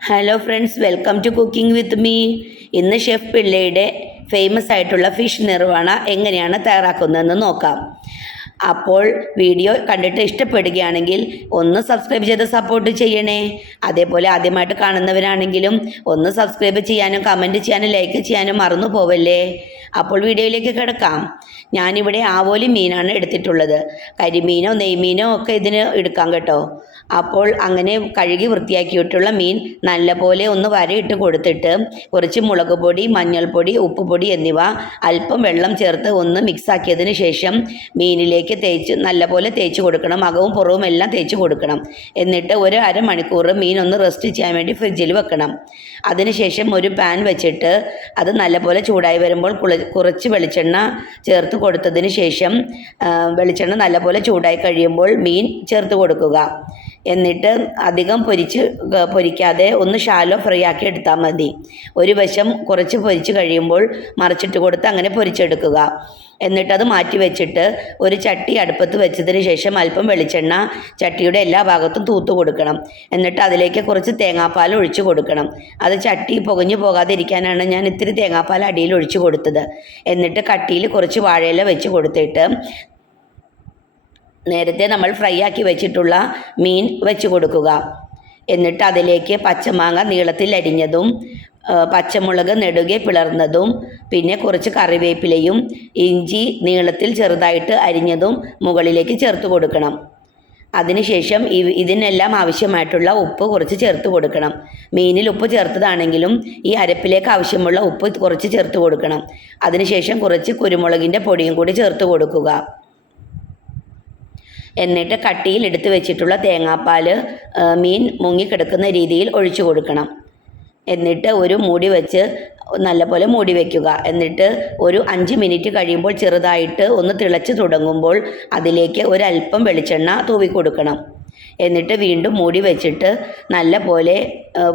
Hello friends, welcome to cooking with me. ഇന്ന് chef പിള്ളയുടെ famous ആയിട്ടുള്ള ഫിഷ് നിർവ്വാണ എങ്ങനെയാണ് തയ്യാറാക്കുന്നതെന്ന് നോക്കാം. അപ്പോൾ വീഡിയോ കണ്ടിട്ട് ഇഷ്ടപ്പെടുകയാണെങ്കിൽ ഒന്ന് സബ്സ്ക്രൈബ് ചെയ്ത് സപ്പോർട്ട് ചെയ്യണേ. അതേപോലെ ആദ്യമായിട്ട് കാണുന്നവരാണെങ്കിലും ഒന്ന് സബ്സ്ക്രൈബ് ചെയ്യാനും കമൻറ്റ് ചെയ്യാനും ലൈക്ക് ചെയ്യാനും മറന്നു പോവല്ലേ. അപ്പോൾ വീഡിയോയിലേക്ക് കിടക്കാം. ഞാനിവിടെ ആവോലി മീനാണ് എടുത്തിട്ടുള്ളത്. കരിമീനോ നെയ്മീനോ ഒക്കെ ഇതിന് എടുക്കാം കേട്ടോ. അപ്പോൾ അങ്ങനെ കഴുകി വൃത്തിയാക്കിയിട്ടുള്ള മീൻ നല്ലപോലെ ഒന്ന് വരയിട്ട് കൊടുത്തിട്ട് കുറച്ച് മുളക് പൊടി, മഞ്ഞൾപ്പൊടി, ഉപ്പുപൊടി എന്നിവ അല്പം വെള്ളം ചേർത്ത് ഒന്ന് മിക്സാക്കിയതിന് ശേഷം മീനിലേക്ക് നല്ലപോലെ തേച്ച് കൊടുക്കണം. അകവും പുറവും എല്ലാം തേച്ച് കൊടുക്കണം. എന്നിട്ട് ഒരു അരമണിക്കൂർ മീൻ ഒന്ന് റെസ്റ്റ് ചെയ്യാൻ വേണ്ടി ഫ്രിഡ്ജിൽ വെക്കണം. അതിനുശേഷം ഒരു പാൻ വെച്ചിട്ട് അത് നല്ലപോലെ ചൂടായി വരുമ്പോൾ കുറച്ച് വെളിച്ചെണ്ണ ചേർത്ത് കൊടുത്തതിന് ശേഷം വെളിച്ചെണ്ണ നല്ലപോലെ ചൂടായി കഴിയുമ്പോൾ മീൻ ചേർത്ത് കൊടുക്കുക. എന്നിട്ട് അധികം പൊരിക്കാതെ ഒന്ന് ഷാലോ ഫ്രൈ ആക്കി എടുത്താൽ മതി. ഒരു വശം കുറച്ച് പൊരിച്ച് കഴിയുമ്പോൾ മറിച്ചിട്ട് കൊടുത്ത് അങ്ങനെ പൊരിച്ചെടുക്കുക. എന്നിട്ടത് മാറ്റി വെച്ചിട്ട് ഒരു ചട്ടി അടുപ്പത്ത് വെച്ചതിന് ശേഷം അല്പം വെളിച്ചെണ്ണ ചട്ടിയുടെ എല്ലാ ഭാഗത്തും തൂത്ത് കൊടുക്കണം. എന്നിട്ട് അതിലേക്ക് കുറച്ച് തേങ്ങാപ്പാൽ ഒഴിച്ചു കൊടുക്കണം. അത് ചട്ടി പുകഞ്ഞു പോകാതിരിക്കാനാണ് ഞാൻ ഇത്തിരി തേങ്ങാപ്പാൽ അടിയിൽ ഒഴിച്ചു കൊടുത്തത്. എന്നിട്ട് കട്ടിയിൽ കുറച്ച് വാഴയില വെച്ച് കൊടുത്തിട്ട് നേരത്തെ നമ്മൾ ഫ്രൈ ആക്കി വെച്ചിട്ടുള്ള മീൻ വെച്ച് കൊടുക്കുക. എന്നിട്ട് അതിലേക്ക് പച്ചമാങ്ങ നീളത്തിൽ അരിഞ്ഞതും പച്ചമുളക് നെടുകെ പിളർന്നതും പിന്നെ കുറച്ച് കറിവേപ്പിലയും ഇഞ്ചി നീളത്തിൽ ചെറുതായിട്ട് അരിഞ്ഞതും മുകളിലേക്ക് ചേർത്ത് കൊടുക്കണം. അതിനുശേഷം ഇതിനെല്ലാം ആവശ്യമായിട്ടുള്ള ഉപ്പ് കുറച്ച് ചേർത്ത് കൊടുക്കണം. മീനിൽ ഉപ്പ് ചേർത്തതാണെങ്കിലും ഈ അരപ്പിലേക്ക് ആവശ്യമുള്ള ഉപ്പ് കുറച്ച് ചേർത്ത് കൊടുക്കണം. അതിനുശേഷം കുറച്ച് കുരുമുളകിൻ്റെ പൊടിയും കൂടി ചേർത്ത് കൊടുക്കുക. എന്നിട്ട് കട്ടിയിൽ എടുത്ത് വെച്ചിട്ടുള്ള തേങ്ങാപ്പാൽ മീൻ മുങ്ങിക്കിടക്കുന്ന രീതിയിൽ ഒഴിച്ചു കൊടുക്കണം. എന്നിട്ട് ഒരു മൂടി വെച്ച് നല്ലപോലെ മൂടി വയ്ക്കുക. എന്നിട്ട് ഒരു 5 മിനിറ്റ് കഴിയുമ്പോൾ ചെറുതായിട്ട് ഒന്ന് തിളച്ച് തുടങ്ങുമ്പോൾ അതിലേക്ക് ഒരല്പം വെളിച്ചെണ്ണ തൂവി കൊടുക്കണം. എന്നിട്ട് വീണ്ടും മൂടി വെച്ചിട്ട് നല്ലപോലെ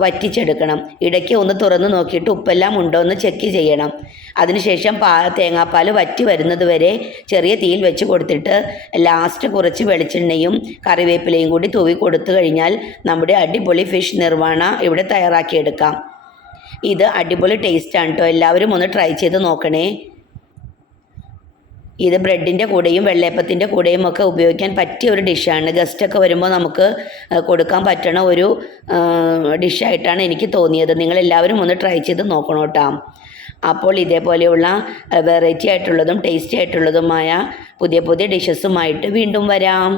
വറ്റിച്ചെടുക്കണം. ഇടയ്ക്ക് ഒന്ന് തുറന്ന് നോക്കിയിട്ട് ഉപ്പെല്ലാം ഉണ്ടോ എന്ന് ചെക്ക് ചെയ്യണം. അതിനുശേഷം തേങ്ങാപ്പാൽ വറ്റി വരുന്നത് വരെ ചെറിയ തീയിൽ വെച്ച് കൊടുത്തിട്ട് ലാസ്റ്റ് കുറച്ച് വെളിച്ചെണ്ണയും കറിവേപ്പിലയും കൂടി തൂവി കൊടുത്തു കഴിഞ്ഞാൽ നമ്മുടെ അടിപൊളി ഫിഷ് നിർവ്വാണ ഇവിടെ തയ്യാറാക്കിയെടുക്കാം. ഇത് അടിപൊളി ടേസ്റ്റാണ് കേട്ടോ. എല്ലാവരും ഒന്ന് ട്രൈ ചെയ്ത് നോക്കണേ. ഇത് ബ്രെഡിൻ്റെ കൂടെയും വെള്ളയപ്പത്തിൻ്റെ കൂടെയും ഒക്കെ ഉപയോഗിക്കാൻ പറ്റിയ ഒരു ഡിഷാണ്. ഗസ്റ്റൊക്കെ വരുമ്പോൾ നമുക്ക് കൊടുക്കാൻ പറ്റണ ഒരു ഡിഷായിട്ടാണ് എനിക്ക് തോന്നിയത്. നിങ്ങളെല്ലാവരും ഒന്ന് ട്രൈ ചെയ്ത് നോക്കണം കേട്ടോ. അപ്പോൾ ഇതേപോലെയുള്ള വെറൈറ്റി ആയിട്ടുള്ളതും ടേസ്റ്റി ആയിട്ടുള്ളതുമായ പുതിയ പുതിയ ഡിഷസുമായിട്ട് വീണ്ടും വരാം.